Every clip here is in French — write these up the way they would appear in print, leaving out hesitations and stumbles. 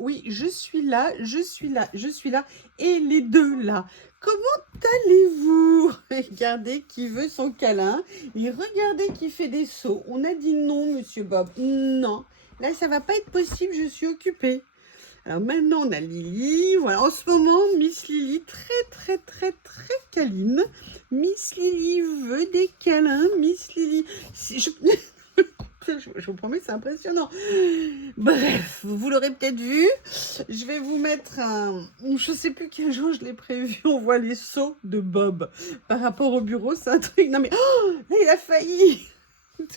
Oui, je suis là, je suis là, je suis là. Et les deux là. Comment allez-vous? Regardez qui veut son câlin. Et regardez qui fait des sauts. On a dit non, monsieur Bob. Non. Là, ça va pas être possible, je suis occupée. Alors maintenant, on a Lily. Voilà, en ce moment, Miss Lily, très câline. Miss Lily veut des câlins. Miss Lily... Si je... je vous promets, c'est impressionnant. Bref, vous l'aurez peut-être vu. Je vais vous mettre un... Je sais plus quel jour je l'ai prévu. On voit les sauts de Bob par rapport au bureau. C'est un truc... Non mais... Oh, là, il a failli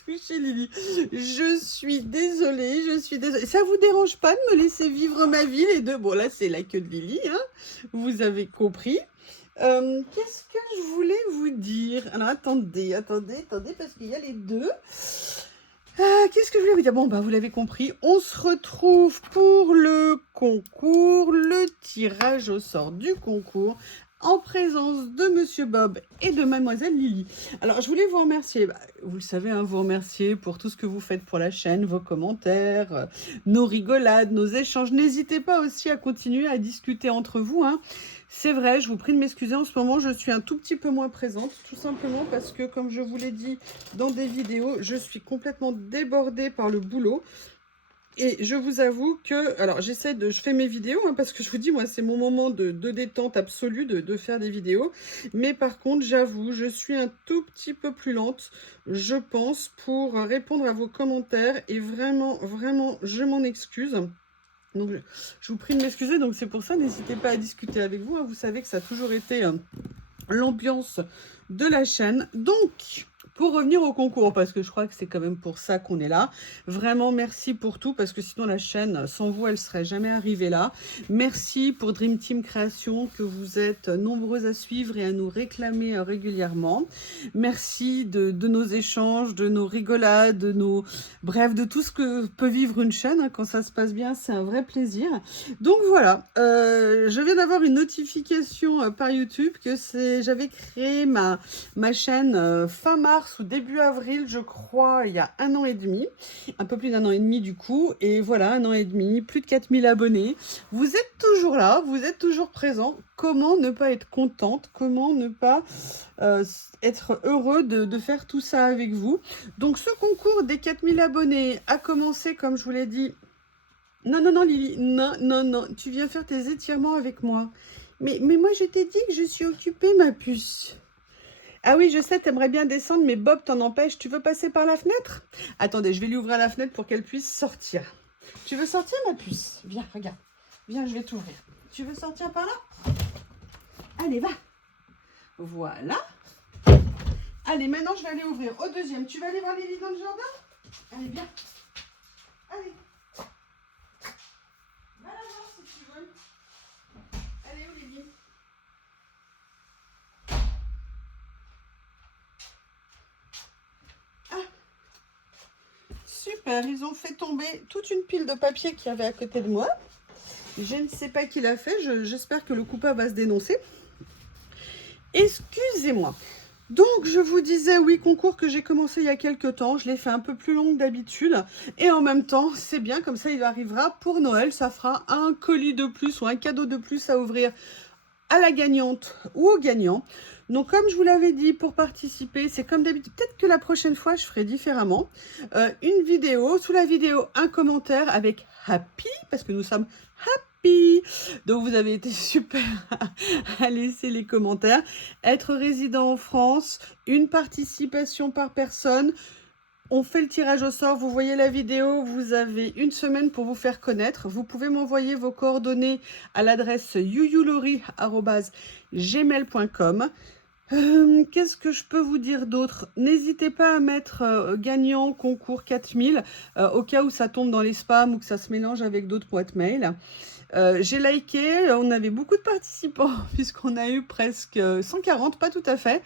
toucher Lily. Je suis désolée, je suis désolée. Ça vous dérange pas de me laisser vivre ma vie, les deux? Bon, là, c'est la queue de Lily, hein. Vous avez compris. Qu'est-ce que je voulais vous dire? Alors, attendez, parce qu'il y a les deux. Qu'est-ce que je voulais vous dire? Bon, bah, vous l'avez compris. On se retrouve pour le concours, le tirage au sort du concours, en présence de Monsieur Bob et de Mademoiselle Lily. Alors, je voulais vous remercier, vous le savez, hein, vous remercier pour tout ce que vous faites pour la chaîne, vos commentaires, nos rigolades, nos échanges. N'hésitez pas aussi à continuer à discuter entre vous, hein. C'est vrai, je vous prie de m'excuser, en ce moment, je suis un tout petit peu moins présente, tout simplement parce que, comme je vous l'ai dit dans des vidéos, je suis complètement débordée par le boulot. Et je vous avoue que, alors je fais mes vidéos, hein, parce que je vous dis, moi, c'est mon moment de détente absolue de faire des vidéos. Mais par contre, j'avoue, je suis un tout petit peu plus lente, je pense, pour répondre à vos commentaires. Et vraiment, je m'en excuse. Donc, je vous prie de m'excuser. Donc, c'est pour ça, n'hésitez pas à discuter avec vous, hein. Vous savez que ça a toujours été l'ambiance de la chaîne. Donc, pour revenir au concours, parce que je crois que c'est quand même pour ça qu'on est là. Vraiment, merci pour tout, parce que sinon la chaîne, sans vous, elle serait jamais arrivée là. Merci pour Dream Team Création, que vous êtes nombreux à suivre et à nous réclamer régulièrement. Merci de nos échanges, de nos rigolades, bref, de tout ce que peut vivre une chaîne, hein. Quand ça se passe bien, c'est un vrai plaisir. Donc voilà, je viens d'avoir une notification par YouTube que j'avais créé ma chaîne fin mars ou début avril, je crois, il y a 1 an et demi, un peu plus d'1 an et demi du coup, et voilà, 1 an et demi, plus de 4000 abonnés. Vous êtes toujours là, vous êtes toujours présents. Comment ne pas être contente? Comment ne pas être heureux de faire tout ça avec vous? Donc ce concours des 4000 abonnés a commencé, comme je vous l'ai dit. Non, Lily, non, tu viens faire tes étirements avec moi. Mais moi, je t'ai dit que je suis occupée, ma puce. Ah oui, je sais, t'aimerais bien descendre, mais Bob t'en empêche. Tu veux passer par la fenêtre? Attendez, je vais lui ouvrir la fenêtre pour qu'elle puisse sortir. Tu veux sortir, ma puce? Viens, regarde. Viens, je vais t'ouvrir. Tu veux sortir par là? Allez, va. Voilà. Allez, maintenant, je vais aller ouvrir au deuxième. Tu vas aller voir Lily dans le jardin? Allez, viens. Allez. Va la voir si tu veux. Elle est où, Lily? Super, ils ont fait tomber toute une pile de papier qu'il y avait à côté de moi. Je ne sais pas qui l'a fait, j'espère que le coupable va se dénoncer. Excusez-moi. Donc, je vous disais, oui, concours que j'ai commencé il y a quelques temps. Je l'ai fait un peu plus long que d'habitude. Et en même temps, c'est bien, comme ça, il arrivera pour Noël. Ça fera un colis de plus ou un cadeau de plus à ouvrir à la gagnante ou au gagnant. Donc, comme je vous l'avais dit, pour participer, c'est comme d'habitude. Peut-être que la prochaine fois, je ferai différemment. Une vidéo, sous la vidéo, un commentaire avec happy, parce que nous sommes happy. Donc, vous avez été super à laisser les commentaires. Être résident en France, une participation par personne. On fait le tirage au sort, vous voyez la vidéo, vous avez une semaine pour vous faire connaître. Vous pouvez m'envoyer vos coordonnées à l'adresse youyulori@gmail.com. Qu'est-ce que je peux vous dire d'autre? N'hésitez pas à mettre gagnant concours 4000 au cas où ça tombe dans les spams ou que ça se mélange avec d'autres boîtes mail. J'ai liké, on avait beaucoup de participants puisqu'on a eu presque 140, pas tout à fait.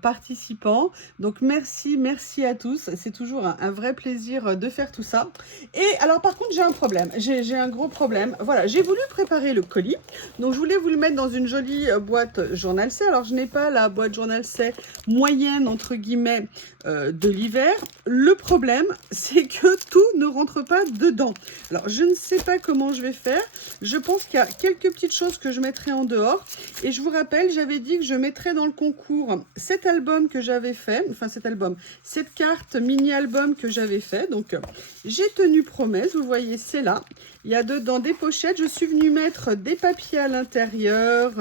participants. Donc merci, merci à tous. C'est toujours un vrai plaisir de faire tout ça. Et alors par contre, j'ai un problème. J'ai un gros problème. Voilà, j'ai voulu préparer le colis. Donc je voulais vous le mettre dans une jolie boîte Journal C. Alors je n'ai pas la boîte Journal C moyenne entre guillemets de l'hiver. Le problème, c'est que tout ne rentre pas dedans. Alors je ne sais pas comment je vais faire. Je pense qu'il y a quelques petites choses que je mettrai en dehors. Et je vous rappelle, j'avais dit que je mettrais dans le concours cet album que j'avais fait. Enfin cette carte mini-album que j'avais fait. Donc j'ai tenu promesse. Vous voyez, c'est là. Il y a dedans des pochettes. Je suis venue mettre des papiers à l'intérieur,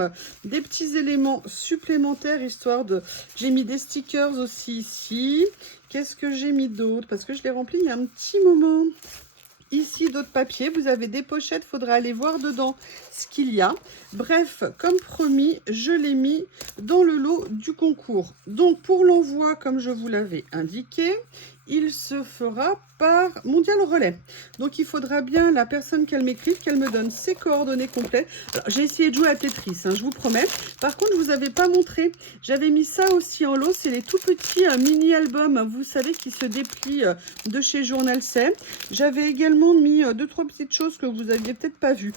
des petits éléments supplémentaires, histoire de... J'ai mis des stickers aussi ici. Qu'est-ce que j'ai mis d'autre? Parce que je l'ai rempli il y a un petit moment. Ici, d'autres papiers. Vous avez des pochettes. Il faudra aller voir dedans ce qu'il y a. Bref, comme promis, je l'ai mis dans le lot du concours. Donc, pour l'envoi, comme je vous l'avais indiqué, il se fera par Mondial Relais. Donc, il faudra bien, la personne qu'elle m'écrive, qu'elle me donne ses coordonnées complètes. Alors, j'ai essayé de jouer à Tetris, hein, je vous promets. Par contre, je ne vous avais pas montré. J'avais mis ça aussi en lot. C'est les tout petits mini-albums, vous savez, qui se déplient de chez Journal C. J'avais également mis 2-3 petites choses que vous aviez peut-être pas vues.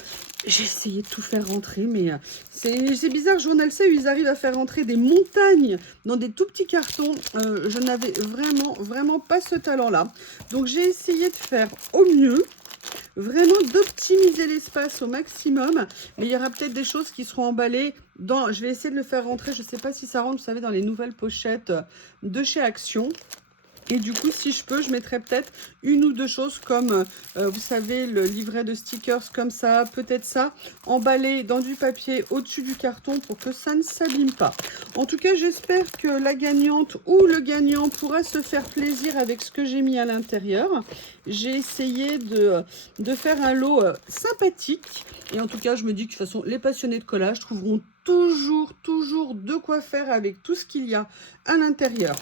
J'ai essayé de tout faire rentrer, mais c'est bizarre. Journal C, ils arrivent à faire rentrer des montagnes dans des tout petits cartons. Je n'avais vraiment pas ce talent-là. Donc, j'ai essayé de faire au mieux. Vraiment d'optimiser l'espace au maximum. Mais il y aura peut-être des choses qui seront emballées dans... Je vais essayer de le faire rentrer. Je ne sais pas si ça rentre, vous savez, dans les nouvelles pochettes de chez Action. Et du coup, si je peux, je mettrai peut-être une ou deux choses comme, vous savez, le livret de stickers comme ça, peut-être ça, emballé dans du papier au-dessus du carton pour que ça ne s'abîme pas. En tout cas, j'espère que la gagnante ou le gagnant pourra se faire plaisir avec ce que j'ai mis à l'intérieur. J'ai essayé de faire un lot sympathique. Et en tout cas, je me dis que de toute façon, les passionnés de collage trouveront toujours de quoi faire avec tout ce qu'il y a à l'intérieur.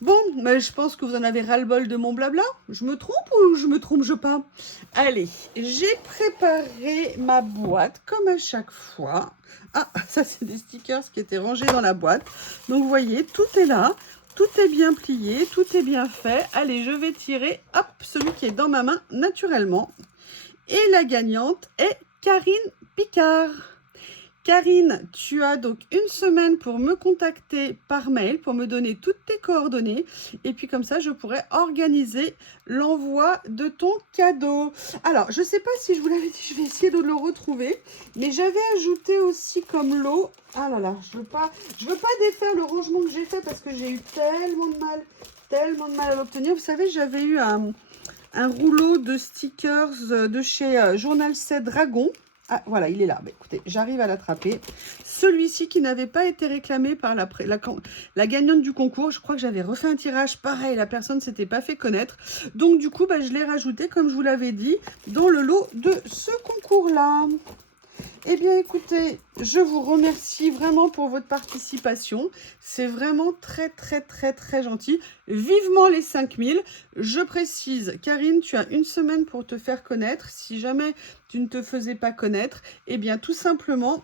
Bon, mais je pense que vous en avez ras-le-bol de mon blabla. Je me trompe ou je me trompe pas? Allez, j'ai préparé ma boîte comme à chaque fois. Ah, ça c'est des stickers qui étaient rangés dans la boîte. Donc vous voyez, tout est là. Tout est bien plié, tout est bien fait. Allez, je vais tirer, hop, celui qui est dans ma main naturellement. Et la gagnante est Karine Picard. Karine, tu as donc une semaine pour me contacter par mail, pour me donner toutes tes coordonnées. Et puis comme ça, je pourrai organiser l'envoi de ton cadeau. Alors, je ne sais pas si je vous l'avais dit, je vais essayer de le retrouver. Mais j'avais ajouté aussi comme lot... Ah là là, je veux pas défaire le rangement que j'ai fait parce que j'ai eu tellement de mal à l'obtenir. Vous savez, j'avais eu un rouleau de stickers de chez Journal C Dragon. Ah, voilà, il est là. Bah, écoutez, j'arrive à l'attraper. Celui-ci qui n'avait pas été réclamé par la gagnante du concours. Je crois que j'avais refait un tirage pareil. La personne ne s'était pas fait connaître. Donc, du coup, bah, je l'ai rajouté, comme je vous l'avais dit, dans le lot de ce concours-là. Eh bien, écoutez, je vous remercie vraiment pour votre participation. C'est vraiment très gentil. Vivement les 5000. Je précise, Karine, tu as une semaine pour te faire connaître. Si jamais tu ne te faisais pas connaître, eh bien, tout simplement...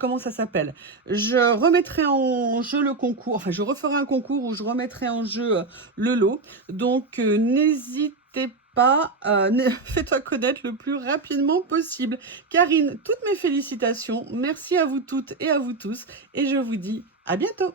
comment ça s'appelle? Je remettrai en jeu le concours, enfin je referai un concours où je remettrai en jeu le lot. Donc n'hésitez pas, fais-toi connaître le plus rapidement possible. Karine, toutes mes félicitations. Merci à vous toutes et à vous tous. Et je vous dis à bientôt.